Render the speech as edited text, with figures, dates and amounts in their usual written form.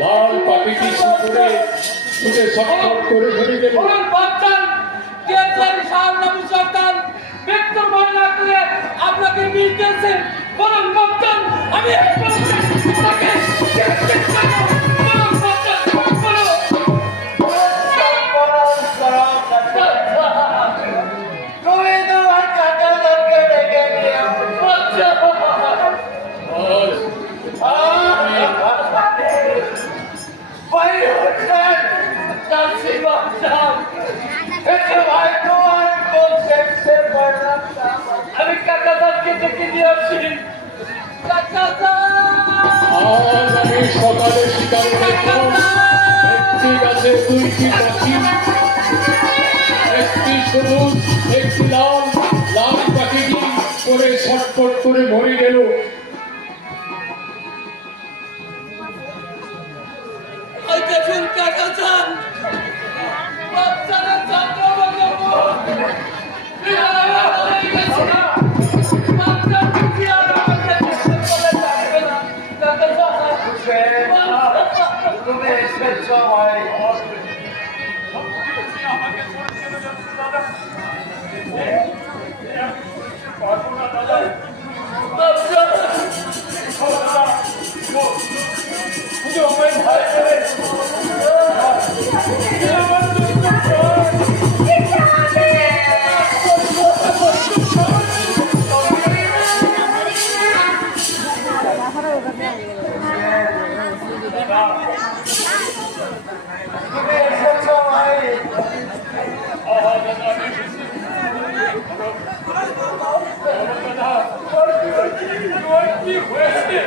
লাল পাখিটি শুকুরে ছুটে সফর করে ধরে গেল। আপনাকে নির্দেশে বলুন বাচ্চান আমি আমি কাকাদারকে ডেকে নিয়ে আসছি। আমি সকালে শিকার করলাম একটি গাছে দুইটি পাখি, একটি সবুজ একটি লাল। লাল পাখিটি করে ছটফট করে মরে গেল। দেখুন কাকাজান বাচ্চারা কি হয়েছে?